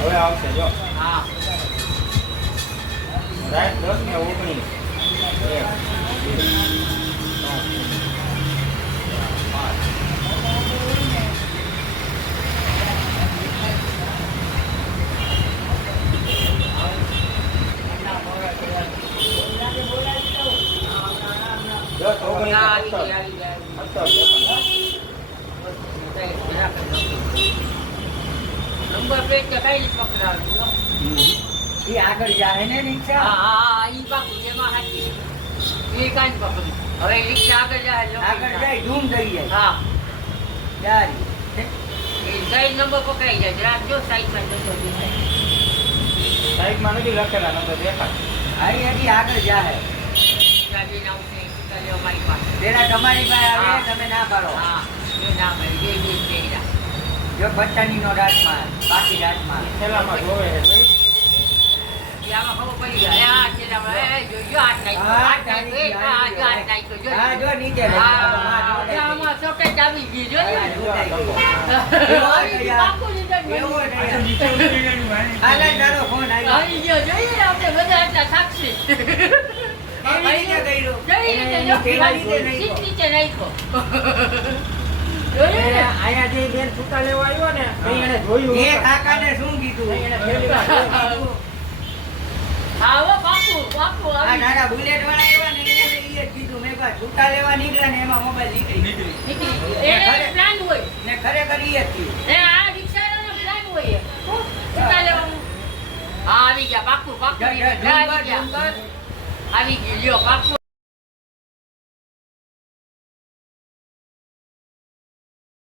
હવે આવશે જો. હા. રાઈટ 10 ને 19. નંબર પ્લેટ કે કઈ રીતે પકડાવ્યો? એ આગળ જાય ને રિક્ષા. હા ઈ પાકું એમાં હાચી. એ કાંઈ પકડ્યું. હવે રિક્ષા આગળ જાય. આગળ જાય ધૂમ થઈ જાય. હા. ચારી. એ સાઈડ નંબર પકડાઈ જાય. જરાક જો સાઈડમાં નંબર દેખાય. સાઈડમાં નથી લખેલા નંબર દેખાય. હા હજી આગળ જાય. ચાલીને આવશે. ચાલી અમારી પાસે. પેલા તમારી પાસે આવે તમે ના પાડો. હા. એ ના મળી. બે પેડા. જો બચ્ચાની નો રાજમાં બાકી રાજમાં છેલ્લામાં જોવે છે જોઈ? આમાં ખબર પડી જાય. હા છેલ્લામાં જો હાથ નાખ્યો. હાથ નાખ્યો. હાથ નાખ્યો. હા જો નીચે આમાં ચોકેટ આવી ગઈ જો. ફોન આવી ગયો જોઈએ આપણે બધા એટલા સાક્ષી. નીચે નાખ્યો. અહીંયાથી બેન છૂટા લેવા આવ્યો ને એને જોયું. એ કાકાને શું કીધું? એને પહેલી વાર જોયું. આવો બાપુ બાપુ આ નાના બુલેટ વાળા એવા ને એને એ જ કીધું મેં કહ્યું છૂટા લેવા નીકળ્યા ને એમાં મોબાઈલ નીકળી એને પ્લાન હોય ને ખરેખર એ જ થયું. એ આ રિક્ષાનો પ્લાન હોય છૂટા લેવાનું. હા આવી ગયા બાપુ બાપુ આવી ગયા આવી ગયું લ્યો બાપુ.